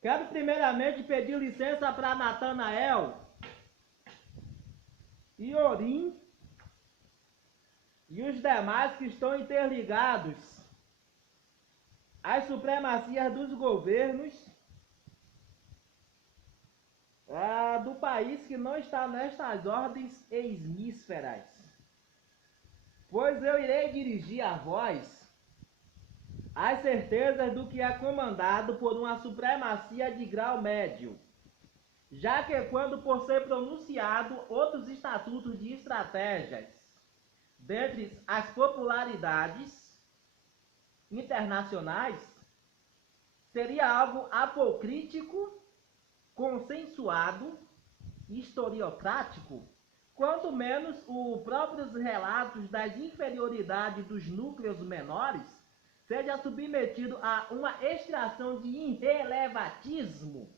Quero primeiramente pedir licença para Natanael e Orim e os demais que estão interligados às supremacias dos governos do país que não está nestas ordens esmísferas. Pois eu irei dirigir a vós as certezas do que é comandado por uma supremacia de grau médio, já que quando por ser pronunciado outros estatutos de estratégias, dentre as popularidades internacionais, seria algo apocrítico, consensuado, historiocrático, quanto menos os próprios relatos das inferioridades dos núcleos menores seja submetido a uma extração de irrelevatismo,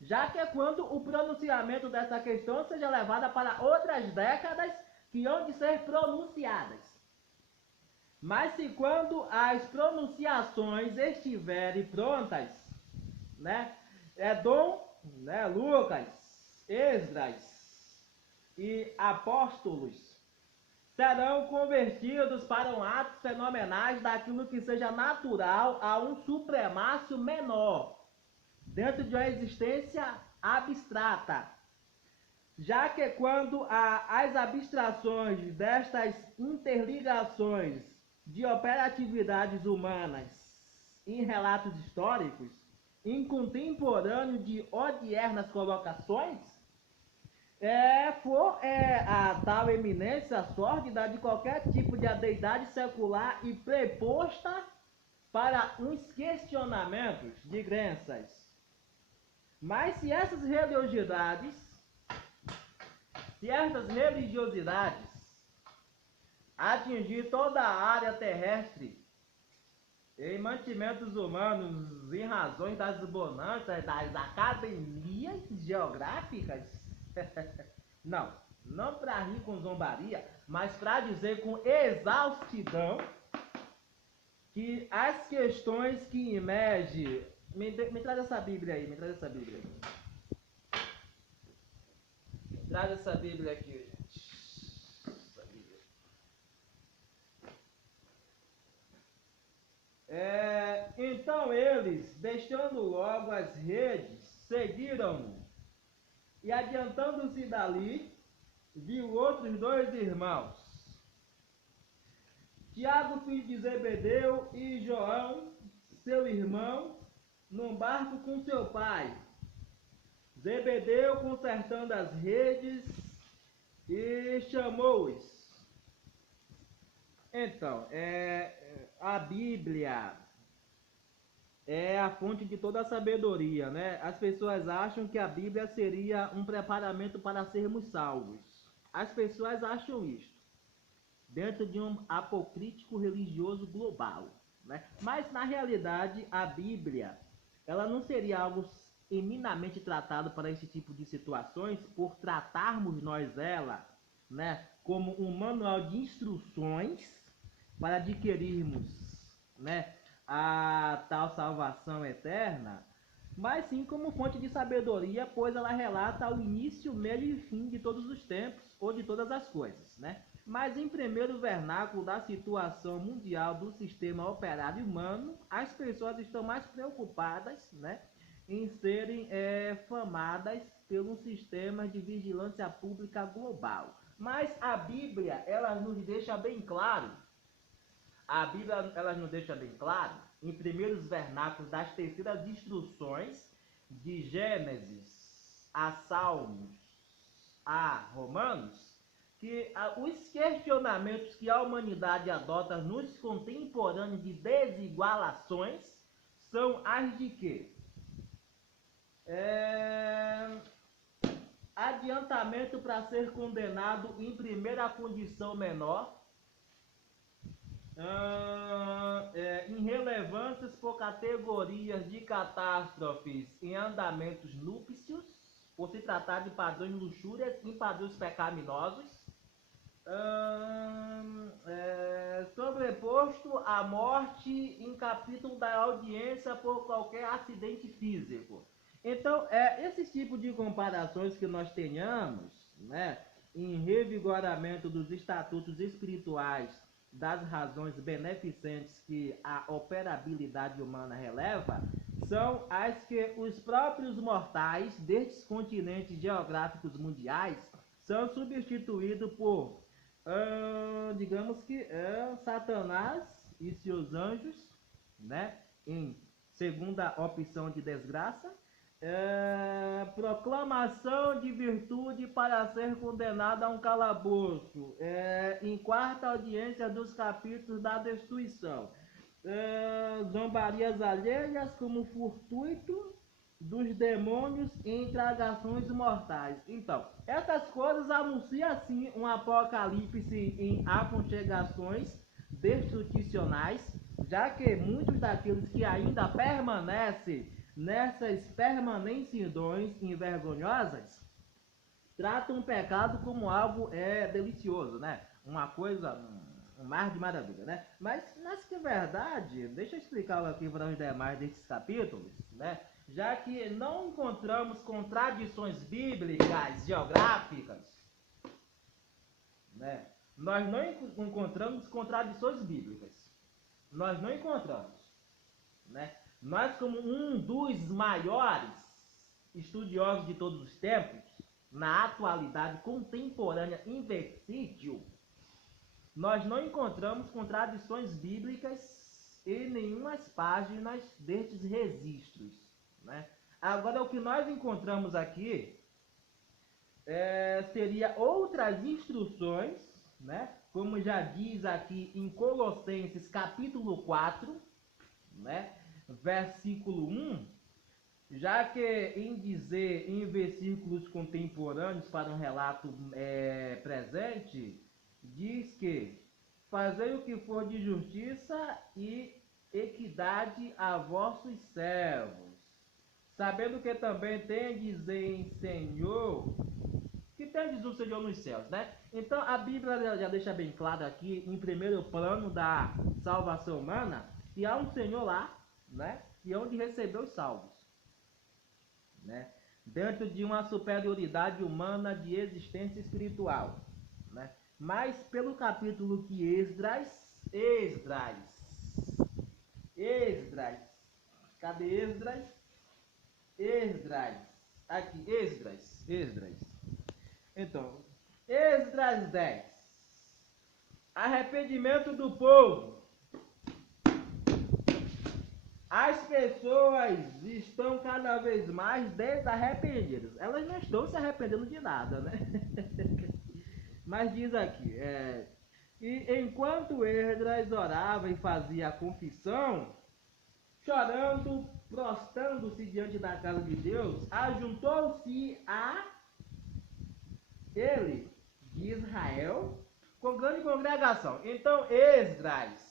já que é quando o pronunciamento dessa questão seja levada para outras décadas que hão de ser pronunciadas. Mas se quando as pronunciações estiverem prontas, né, Dom, né, Lucas, Esdras e apóstolos serão convertidos para um atos fenomenais daquilo que seja natural a um supremácio menor, dentro de uma existência abstrata. Já que quando as abstrações destas interligações de operatividades humanas em relatos históricos, em contemporâneo de odiernas colocações, for a tal eminência sórdida de qualquer tipo de deidade secular e preposta para uns questionamentos de crenças. Mas se essas religiosidades atingir toda a área terrestre em mantimentos humanos em razões das bonanças das academias geográficas, não para rir com zombaria, mas para dizer com exaustidão que as questões que emergem... Me traz essa Bíblia aí, me traz essa Bíblia aí. Traz essa Bíblia aqui, gente. Essa Bíblia. Então eles, deixando logo as redes, seguiram-no. E adiantando-se dali, viu outros dois irmãos, Tiago, filho de Zebedeu, e João, seu irmão, num barco com seu pai. Zebedeu consertando as redes e chamou-os. Então, a Bíblia é a fonte de toda a sabedoria, né? As pessoas acham que a Bíblia seria um preparamento para sermos salvos. As pessoas acham isto dentro de um apocrítico religioso global, né? Mas na realidade a Bíblia ela não seria algo eminamente tratado para esse tipo de situações, por tratarmos nós ela, né, como um manual de instruções para adquirirmos, né, a tal salvação eterna, mas sim como fonte de sabedoria, pois ela relata o início, meio e fim de todos os tempos ou de todas as coisas, né? Mas em primeiro vernáculo da situação mundial do sistema operário humano, as pessoas estão mais preocupadas, né, em serem famadas pelo sistema de vigilância pública global. Mas a Bíblia, ela nos deixa bem claro, em primeiros vernáculos das terceiras instruções, de Gênesis a Salmos a Romanos, que os questionamentos que a humanidade adota nos contemporâneos de desigualações são as de quê? Adiantamento para ser condenado em primeira condição menor, irrelevâncias por categorias de catástrofes em andamentos núpcios, por se tratar de padrões luxúrias em padrões pecaminosos, sobreposto à morte em capítulo da audiência por qualquer acidente físico. Então, esse tipo de comparações que nós tenhamos, né, em revigoramento dos estatutos espirituais, das razões beneficentes que a operabilidade humana releva, são as que os próprios mortais destes continentes geográficos mundiais são substituídos por, digamos que, Satanás e seus anjos, né, em segunda opção de desgraça, proclamação de virtude para ser condenado a um calabouço, em quarta audiência dos capítulos da destruição, zombarias alheias como fortuito dos demônios em tragações mortais. Então, essas coisas anunciam assim um apocalipse em aconchegações destrucionais, já que muitos daqueles que ainda permanecem nessas permanencidões envergonhosas tratam o pecado como algo delicioso, né? Uma coisa, um mar de maravilha, né? Mas que verdade, deixa eu explicar aqui para os demais desses capítulos, né? Já que não encontramos contradições bíblicas, geográficas, né? Nós não encontramos contradições bíblicas. Nós não encontramos, né? Nós, como um dos maiores estudiosos de todos os tempos, na atualidade contemporânea inversível, nós não encontramos contradições bíblicas em nenhumas páginas destes registros, né? Agora, o que nós encontramos aqui seria outras instruções, né? Como já diz aqui em Colossenses capítulo 4, né? Versículo 1, já que em dizer em versículos contemporâneos para um relato presente, diz que fazei o que for de justiça e equidade a vossos servos, sabendo que também tendes em Senhor, que tendes o Senhor nos céus, né? Então a Bíblia já deixa bem claro aqui, em primeiro plano da salvação humana, que há um Senhor lá, né? E onde recebeu os salvos, né? Dentro de uma superioridade humana de existência espiritual, né? Mas pelo capítulo que Esdras, cadê Esdras? Aqui, Esdras. Então, Esdras 10, arrependimento do povo. As pessoas estão cada vez mais desarrependidas. Elas não estão se arrependendo de nada, né? Mas diz aqui, e enquanto Esdras orava e fazia a confissão, chorando, prostrando-se diante da casa de Deus, ajuntou-se a ele, de Israel, com grande congregação. Então Esdras,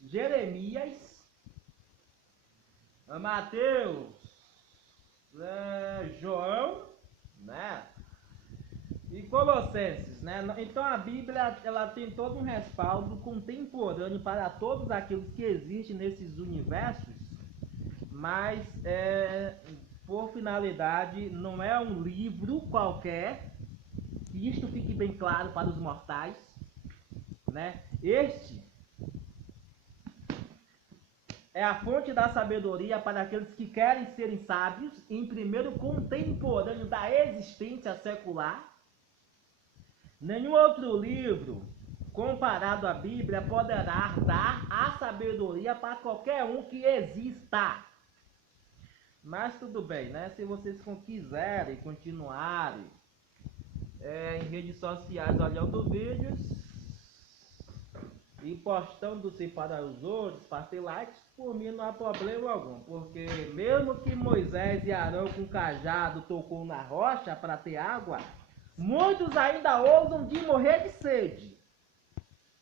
Jeremias, Mateus, João, né? E Colossenses, né? Então a Bíblia, ela tem todo um respaldo contemporâneo para todos aqueles que existem nesses universos, mas por finalidade não é um livro qualquer, que isto fique bem claro para os mortais, né? Este é a fonte da sabedoria para aqueles que querem serem sábios, em primeiro contemporâneo da existência secular. Nenhum outro livro comparado à Bíblia poderá dar a sabedoria para qualquer um que exista. Mas tudo bem, né? Se vocês quiserem continuarem em redes sociais olhando vídeos e postando-se para os outros, para ter likes, por mim não há problema algum, porque mesmo que Moisés e Arão com cajado tocou na rocha para ter água, muitos ainda ousam de morrer de sede.